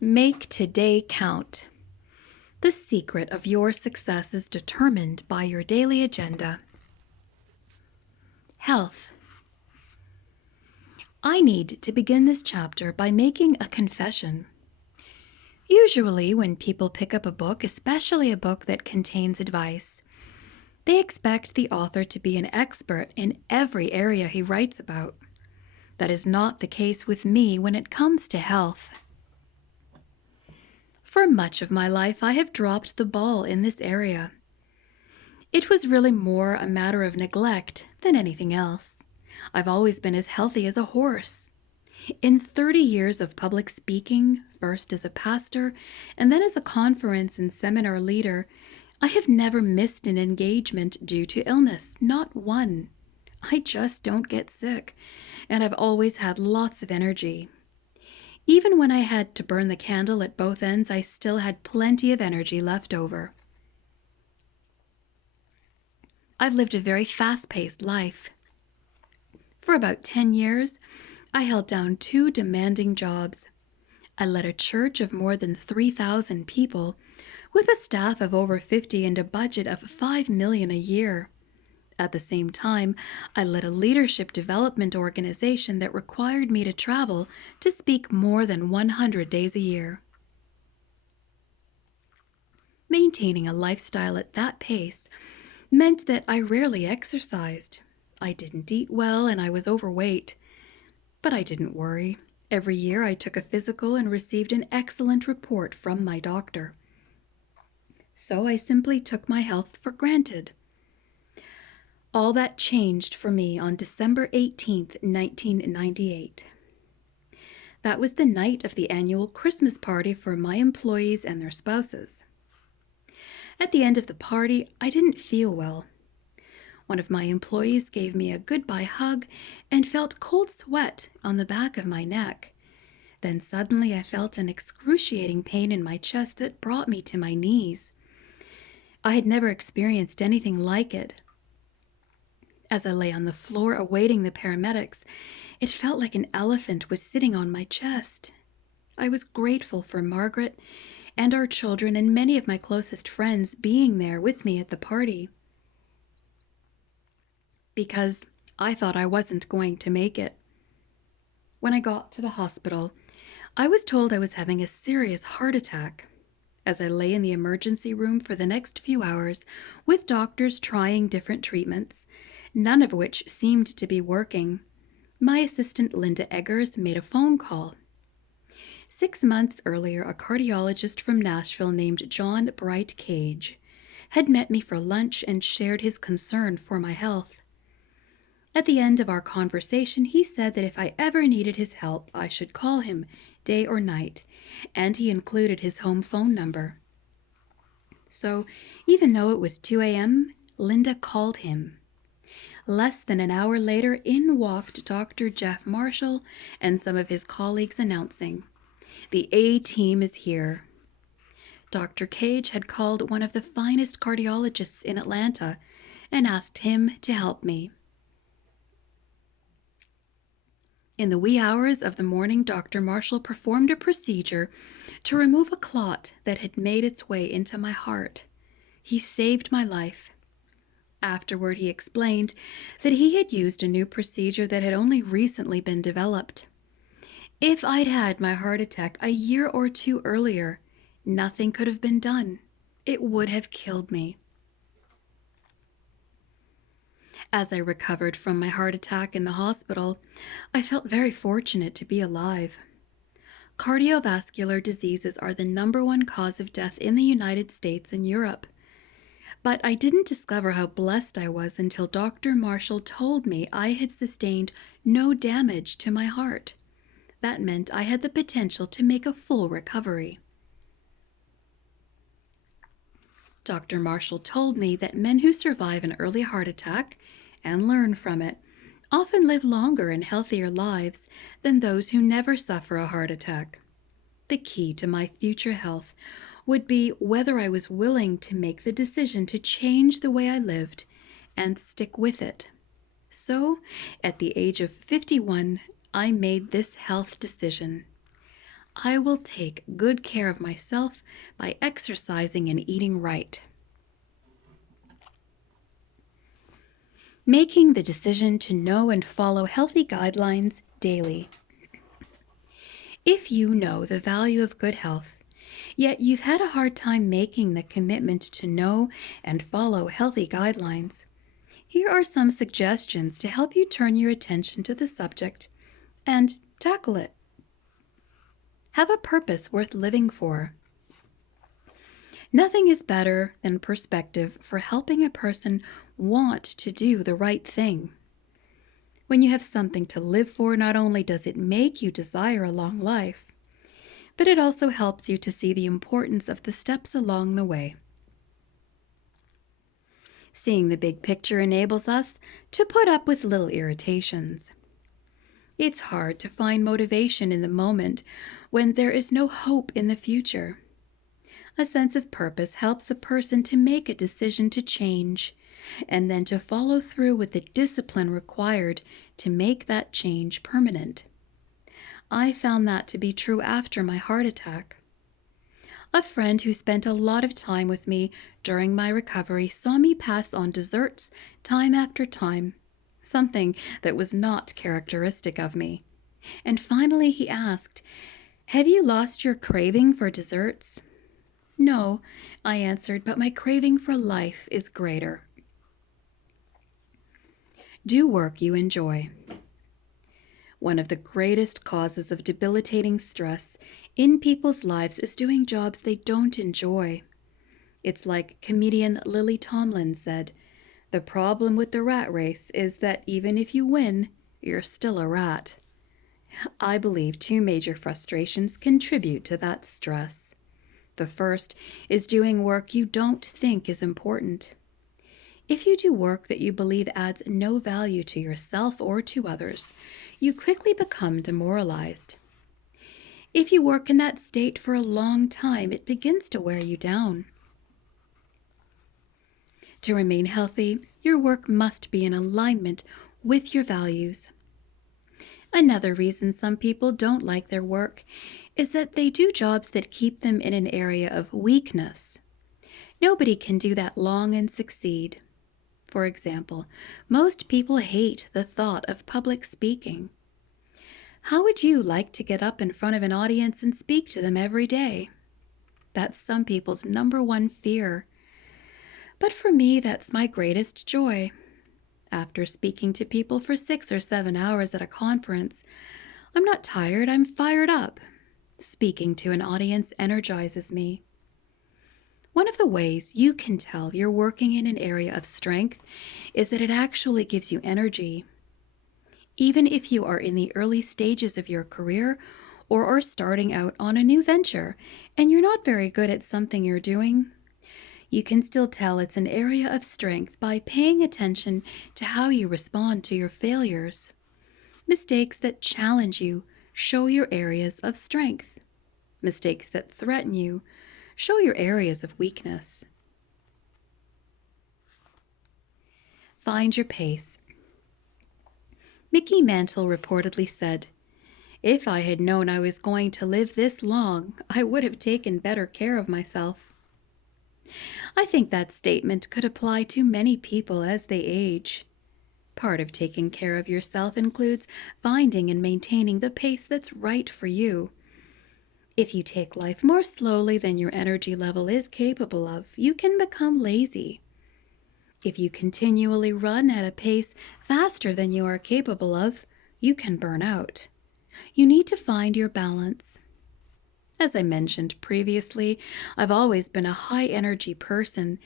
Make today count. The secret of your success is determined by your daily agenda. Health. I need to begin this chapter by making a confession. Usually, when people pick up a book, especially a book that contains advice, they expect the author to be an expert in every area he writes about. That is not the case with me when it comes to health. For much of my life, I have dropped the ball in this area. It was really more a matter of neglect than anything else. I've always been as healthy as a horse. In 30 years of public speaking, first as a pastor and then as a conference and seminar leader, I have never missed an engagement due to illness, not one. I just don't get sick, and I've always had lots of energy. Even when I had to burn the candle at both ends, I still had plenty of energy left over. I've lived a very fast-paced life. For about 10 years, I held down 2 demanding jobs. I led a church of more than 3,000 people, with a staff of over 50 and a budget of $5 million a year. At the same time, I led a leadership development organization that required me to travel to speak more than 100 days a year. Maintaining a lifestyle at that pace meant that I rarely exercised. I didn't eat well and I was overweight. But I didn't worry. Every year I took a physical and received an excellent report from my doctor. So I simply took my health for granted. All that changed for me on December 18th, 1998. That was the night of the annual Christmas party for my employees and their spouses. At the end of the party, I didn't feel well. One of my employees gave me a goodbye hug and felt cold sweat on the back of my neck. Then suddenly I felt an excruciating pain in my chest that brought me to my knees. I had never experienced anything like it. As I lay on the floor awaiting the paramedics, it felt like an elephant was sitting on my chest. I was grateful for Margaret and our children and many of my closest friends being there with me at the party, because I thought I wasn't going to make it. When I got to the hospital, I was told I was having a serious heart attack. As I lay in the emergency room for the next few hours, with doctors trying different treatments, none of which seemed to be working, my assistant Linda Eggers made a phone call. 6 months earlier, a cardiologist from Nashville named John Bright Cage had met me for lunch and shared his concern for my health. At the end of our conversation, he said that if I ever needed his help, I should call him day or night, and he included his home phone number. So, even though it was 2 a.m., Linda called him. Less than an hour later, in walked Dr. Jeff Marshall and some of his colleagues announcing, "The A-team is here." Dr. Cage had called one of the finest cardiologists in Atlanta and asked him to help me. In the wee hours of the morning, Dr. Marshall performed a procedure to remove a clot that had made its way into my heart. He saved my life. Afterward, he explained that he had used a new procedure that had only recently been developed. If I'd had my heart attack a year or 2 earlier, nothing could have been done. It would have killed me. As I recovered from my heart attack in the hospital, I felt very fortunate to be alive. Cardiovascular diseases are the #1 cause of death in the United States and Europe. But I didn't discover how blessed I was until Dr. Marshall told me I had sustained no damage to my heart. That meant I had the potential to make a full recovery. Dr. Marshall told me that men who survive an early heart attack and learn from it often live longer and healthier lives than those who never suffer a heart attack. The key to my future health would be whether I was willing to make the decision to change the way I lived and stick with it. So, at the age of 51, I made this health decision. I will take good care of myself by exercising and eating right. Making the decision to know and follow healthy guidelines daily. If you know the value of good health, yet you've had a hard time making the commitment to know and follow healthy guidelines, here are some suggestions to help you turn your attention to the subject and tackle it. Have a purpose worth living for. Nothing is better than perspective for helping a person want to do the right thing. When you have something to live for, not only does it make you desire a long life, but it also helps you to see the importance of the steps along the way. Seeing the big picture enables us to put up with little irritations. It's hard to find motivation in the moment when there is no hope in the future. A sense of purpose helps a person to make a decision to change and then to follow through with the discipline required to make that change permanent. I found that to be true after my heart attack. A friend who spent a lot of time with me during my recovery saw me pass on desserts time after time, something that was not characteristic of me. And finally he asked, "Have you lost your craving for desserts?" "No," I answered, "but my craving for life is greater." Do work you enjoy. One of the greatest causes of debilitating stress in people's lives is doing jobs they don't enjoy. It's like comedian Lily Tomlin said, "The problem with the rat race is that even if you win, you're still a rat." I believe two major frustrations contribute to that stress. The first is doing work you don't think is important. If you do work that you believe adds no value to yourself or to others, you quickly become demoralized. If you work in that state for a long time, it begins to wear you down. To remain healthy, your work must be in alignment with your values. Another reason some people don't like their work is that they do jobs that keep them in an area of weakness. Nobody can do that long and succeed. For example, most people hate the thought of public speaking. How would you like to get up in front of an audience and speak to them every day? That's some people's number one fear. But for me, that's my greatest joy. After speaking to people for 6 or 7 hours at a conference, I'm not tired, I'm fired up. Speaking to an audience energizes me. One of the ways you can tell you're working in an area of strength is that it actually gives you energy. Even if you are in the early stages of your career or are starting out on a new venture and you're not very good at something you're doing, you can still tell it's an area of strength by paying attention to how you respond to your failures. Mistakes that challenge you show your areas of strength. Mistakes that threaten you show your areas of weakness. Find your pace. Mickey Mantle reportedly said, "If I had known I was going to live this long, I would have taken better care of myself." I think that statement could apply to many people as they age. Part of taking care of yourself includes finding and maintaining the pace that's right for you. If you take life more slowly than your energy level is capable of, you can become lazy. If you continually run at a pace faster than you are capable of, you can burn out. You need to find your balance. As I mentioned previously, I've always been a high-energy person,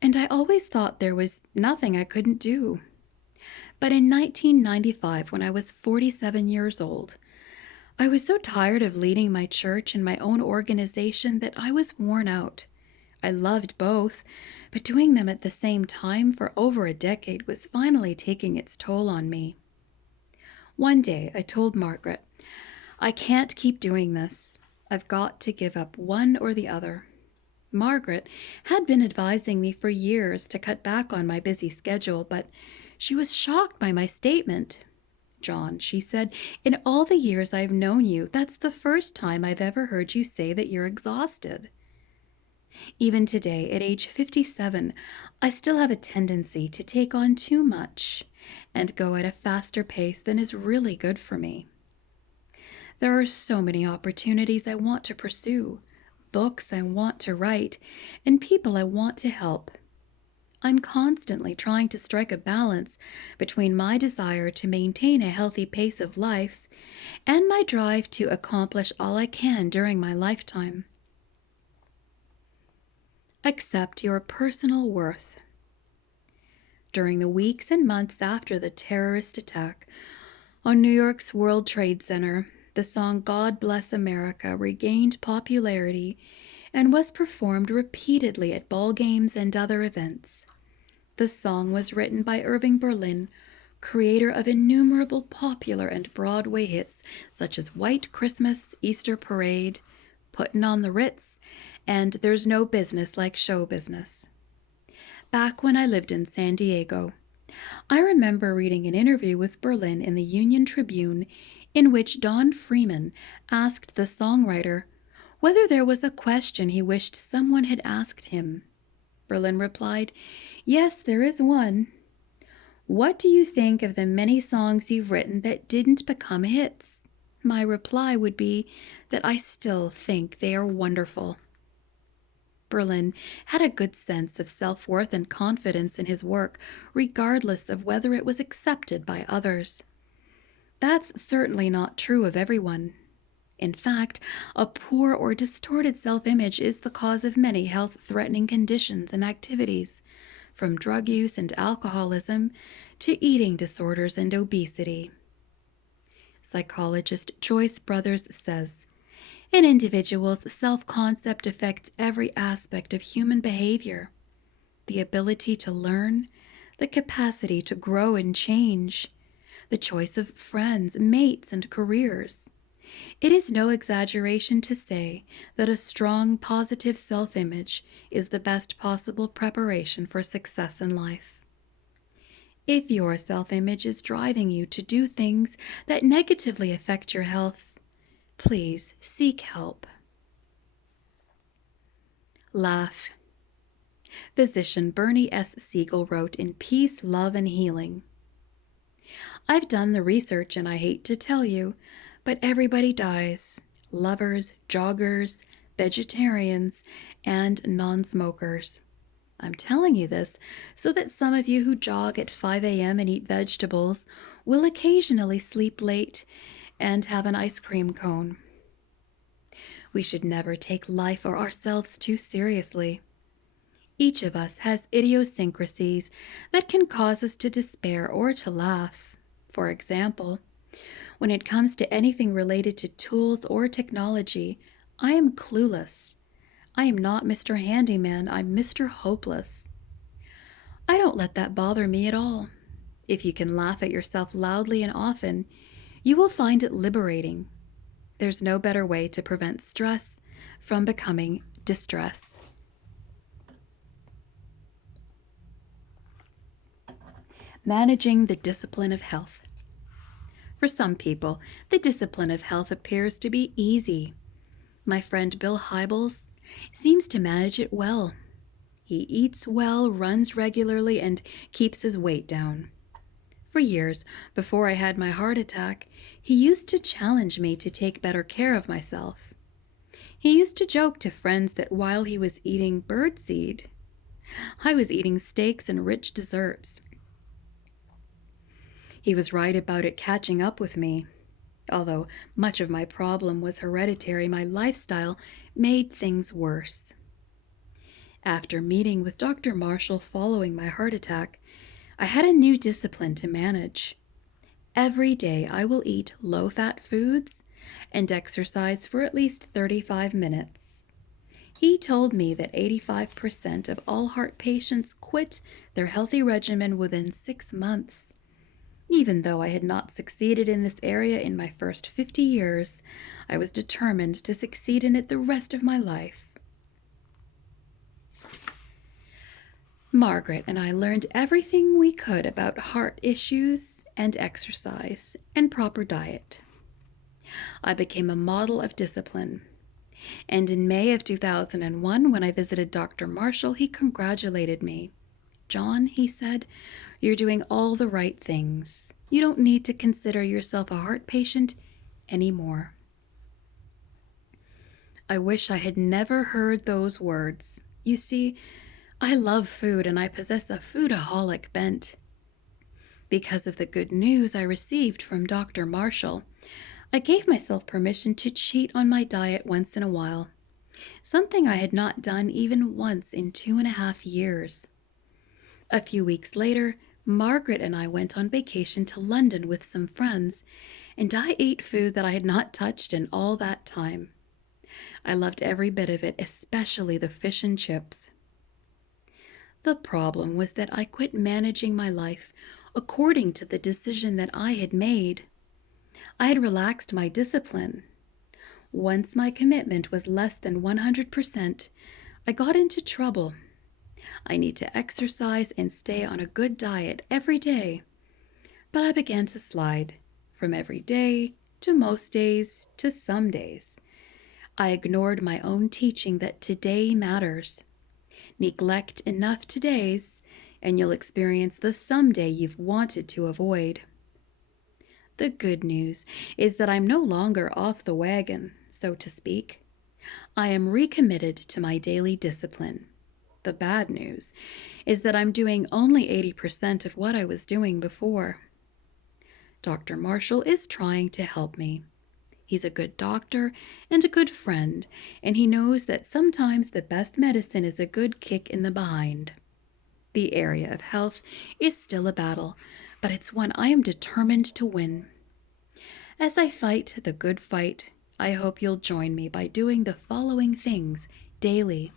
and I always thought there was nothing I couldn't do. But in 1995, when I was 47 years old, I was so tired of leading my church and my own organization that I was worn out. I loved both, but doing them at the same time for over a decade was finally taking its toll on me. One day, I told Margaret, "I can't keep doing this. I've got to give up one or the other." Margaret had been advising me for years to cut back on my busy schedule, but she was shocked by my statement. John, she said, in all the years I've known you, that's the first time I've ever heard you say that you're exhausted. Even today, at age 57, I still have a tendency to take on too much and go at a faster pace than is really good for me. There are so many opportunities I want to pursue, books I want to write, and people I want to help. I'm constantly trying to strike a balance between my desire to maintain a healthy pace of life and my drive to accomplish all I can during my lifetime. Accept your personal worth. During the weeks and months after the terrorist attack on New York's World Trade Center, the song God Bless America regained popularity and was performed repeatedly at ball games and other events. The song was written by Irving Berlin, creator of innumerable popular and Broadway hits such as White Christmas, Easter Parade, Puttin' on the Ritz, and There's No Business Like Show Business. Back when I lived in San Diego, I remember reading an interview with Berlin in the Union Tribune in which Don Freeman asked the songwriter whether there was a question he wished someone had asked him. Berlin replied, "Yes, there is one. What do you think of the many songs you've written that didn't become hits?" My reply would be that I still think they are wonderful. Berlin had a good sense of self-worth and confidence in his work, regardless of whether it was accepted by others. That's certainly not true of everyone. In fact, a poor or distorted self-image is the cause of many health-threatening conditions and activities, from drug use and alcoholism to eating disorders and obesity. Psychologist Joyce Brothers says, "An individual's self-concept affects every aspect of human behavior. The ability to learn, the capacity to grow and change, the choice of friends, mates, and careers. It is no exaggeration to say that a strong, positive self-image is the best possible preparation for success in life. If your self-image is driving you to do things that negatively affect your health, please seek help." Laugh. Physician Bernie S. Siegel wrote in Peace, Love, and Healing, "I've done the research and I hate to tell you, but everybody dies. Lovers, joggers, vegetarians, and non-smokers. I'm telling you this so that some of you who jog at 5 a.m. and eat vegetables will occasionally sleep late and have an ice cream cone. We should never take life or ourselves too seriously. Each of us has idiosyncrasies that can cause us to despair or to laugh. For example, when it comes to anything related to tools or technology, I am clueless. I am not Mr. Handyman, I'm Mr. Hopeless. I don't let that bother me at all. If you can laugh at yourself loudly and often, you will find it liberating. There's no better way to prevent stress from becoming distress." Managing the discipline of health. For some people, the discipline of health appears to be easy. My friend Bill Hybels seems to manage it well. He eats well, runs regularly, and keeps his weight down. For years, before I had my heart attack, he used to challenge me to take better care of myself. He used to joke to friends that while he was eating birdseed, I was eating steaks and rich desserts. He was right about it catching up with me. Although much of my problem was hereditary, my lifestyle made things worse. After meeting with Dr. Marshall following my heart attack, I had a new discipline to manage. Every day I will eat low-fat foods and exercise for at least 35 minutes. He told me that 85% of all heart patients quit their healthy regimen within 6 months. Even though I had not succeeded in this area in my first 50 years, I was determined to succeed in it the rest of my life. Margaret and I learned everything we could about heart issues and exercise and proper diet. I became a model of discipline. And in May of 2001, when I visited Dr. Marshall, he congratulated me. "John," he said, "you're doing all the right things. You don't need to consider yourself a heart patient anymore." I wish I had never heard those words. You see, I love food and I possess a foodaholic bent. Because of the good news I received from Dr. Marshall, I gave myself permission to cheat on my diet once in a while, something I had not done even once in 2.5 years. A few weeks later, Margaret and I went on vacation to London with some friends, and I ate food that I had not touched in all that time. I loved every bit of it, especially the fish and chips. The problem was that I quit managing my life according to the decision that I had made. I had relaxed my discipline. Once my commitment was less than 100%, I got into trouble. I need to exercise and stay on a good diet every day. But I began to slide from every day to most days to some days. I ignored my own teaching that today matters. Neglect enough todays, and you'll experience the someday you've wanted to avoid. The good news is that I'm no longer off the wagon, so to speak. I am recommitted to my daily discipline. The bad news is that I'm doing only 80% of what I was doing before. Dr. Marshall is trying to help me. He's a good doctor and a good friend, and he knows that sometimes the best medicine is a good kick in the behind. The area of health is still a battle, but it's one I am determined to win. As I fight the good fight, I hope you'll join me by doing the following things daily.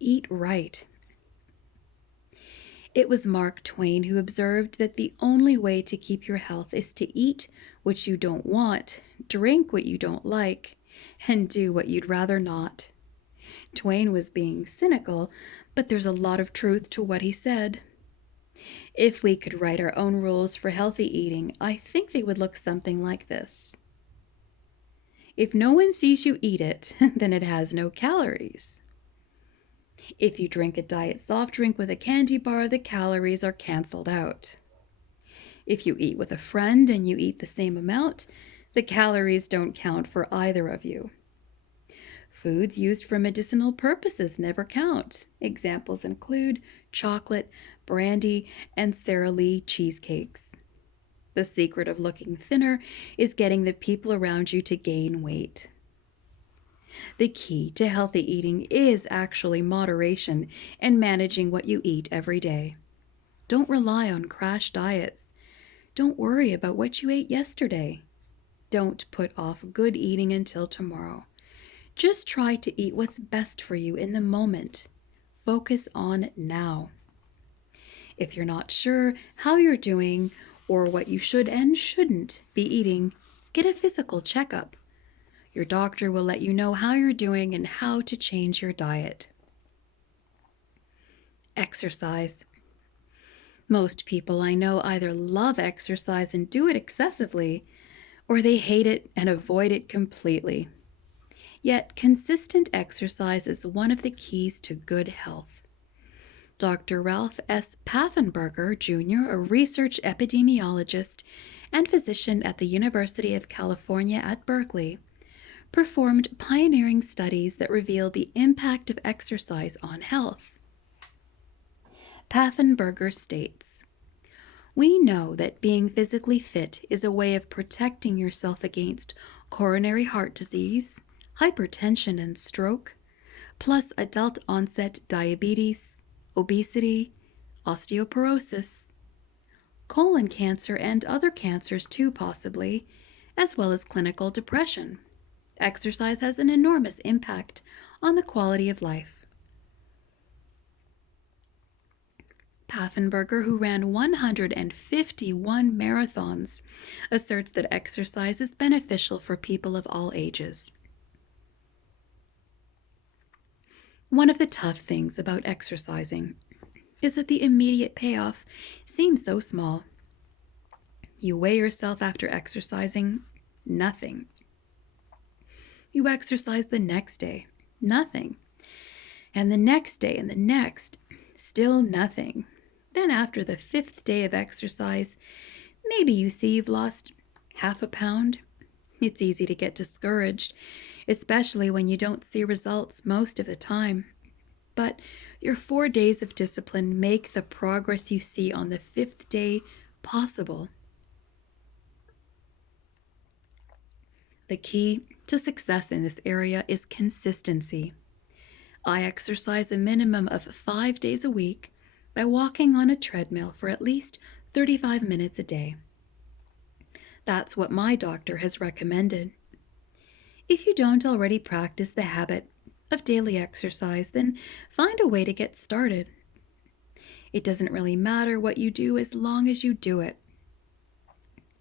Eat right. It was Mark Twain who observed that the only way to keep your health is to eat what you don't want, drink what you don't like, and do what you'd rather not. Twain was being cynical, but there's a lot of truth to what he said. If we could write our own rules for healthy eating, I think they would look something like this. If no one sees you eat it, then it has no calories. If you drink a diet soft drink with a candy bar, the calories are canceled out. If you eat with a friend and you eat the same amount, the calories don't count for either of you. Foods used for medicinal purposes never count. Examples include chocolate, brandy, and Sara Lee cheesecakes. The secret of looking thinner is getting the people around you to gain weight. The key to healthy eating is actually moderation and managing what you eat every day. Don't rely on crash diets. Don't worry about what you ate yesterday. Don't put off good eating until tomorrow. Just try to eat what's best for you in the moment. Focus on now. If you're not sure how you're doing or what you should and shouldn't be eating, get a physical checkup. Your doctor will let you know how you're doing and how to change your diet. Exercise. Most people I know either love exercise and do it excessively, or they hate it and avoid it completely. Yet consistent exercise is one of the keys to good health. Dr. Ralph S. Paffenberger, Jr., a research epidemiologist and physician at the University of California at Berkeley, performed pioneering studies that revealed the impact of exercise on health. Paffenberger states, "We know that being physically fit is a way of protecting yourself against coronary heart disease, hypertension and stroke, plus adult-onset diabetes, obesity, osteoporosis, colon cancer and other cancers too possibly, as well as clinical depression. Exercise has an enormous impact on the quality of life." Paffenberger, who ran 151 marathons, asserts that exercise is beneficial for people of all ages. One of the tough things about exercising is that the immediate payoff seems so small. You weigh yourself after exercising, nothing. You exercise the next day, nothing. And the next day and the next, still nothing. Then after the 5th day of exercise, maybe you see you've lost half a pound. It's easy to get discouraged, especially when you don't see results most of the time. But your 4 days of discipline make the progress you see on the 5th day possible. The key to success in this area is consistency. I exercise a minimum of 5 days a week by walking on a treadmill for at least 35 minutes a day. That's what my doctor has recommended. If you don't already practice the habit of daily exercise, then find a way to get started. It doesn't really matter what you do as long as you do it.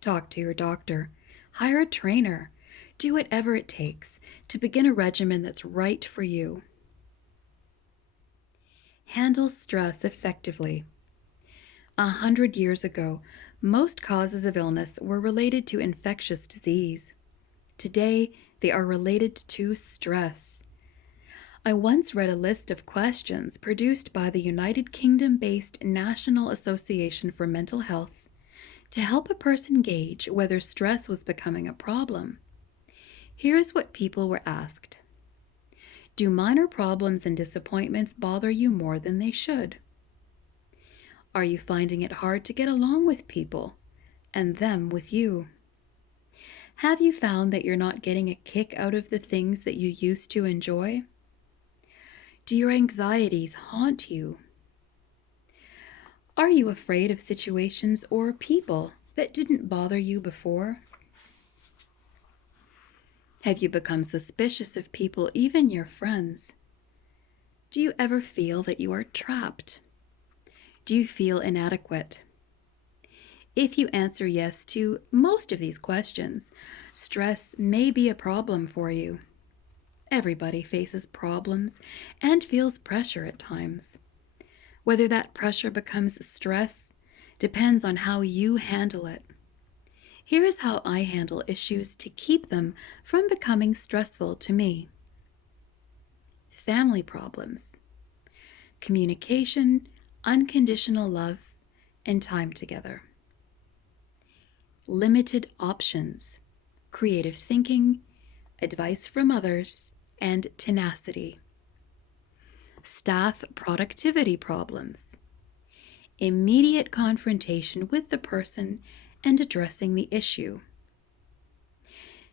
Talk to your doctor, hire a trainer, do whatever it takes to begin a regimen that's right for you. Handle stress effectively. 100 years ago, most causes of illness were related to infectious disease. Today, they are related to stress. I once read a list of questions produced by the United Kingdom-based National Association for Mental Health to help a person gauge whether stress was becoming a problem. Here's what people were asked. Do minor problems and disappointments bother you more than they should? Are you finding it hard to get along with people, and them with you? Have you found that you're not getting a kick out of the things that you used to enjoy? Do your anxieties haunt you? Are you afraid of situations or people that didn't bother you before? Have you become suspicious of people, even your friends? Do you ever feel that you are trapped? Do you feel inadequate? If you answer yes to most of these questions, stress may be a problem for you. Everybody faces problems and feels pressure at times. Whether that pressure becomes stress depends on how you handle it. Here is how I handle issues to keep them from becoming stressful to me. Family problems, communication, unconditional love, and time together. Limited options, creative thinking, advice from others, and tenacity. Staff productivity problems, immediate confrontation with the person and addressing the issue.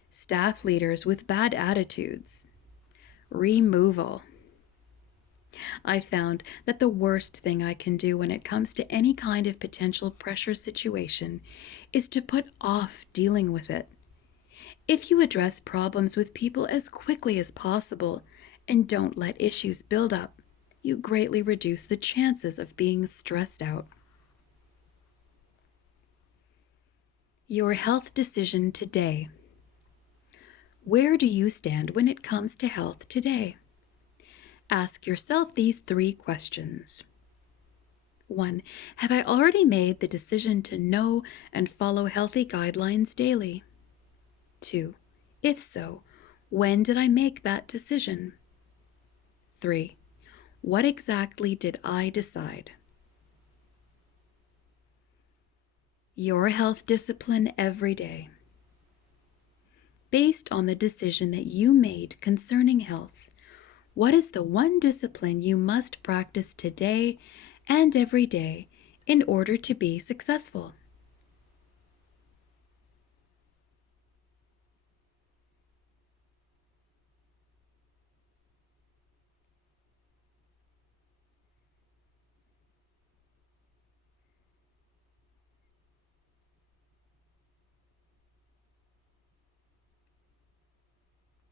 Staff leaders with bad attitudes. Removal. I found that the worst thing I can do when it comes to any kind of potential pressure situation is to put off dealing with it. If you address problems with people as quickly as possible and don't let issues build up, you greatly reduce the chances of being stressed out. Your health decision today. Where do you stand when it comes to health today? Ask yourself these 3 questions. 1. Have I already made the decision to know and follow healthy guidelines daily? 2. If so, when did I make that decision? 3. What exactly did I decide? Your health discipline every day. Based on the decision that you made concerning health, what is the one discipline you must practice today and every day in order to be successful?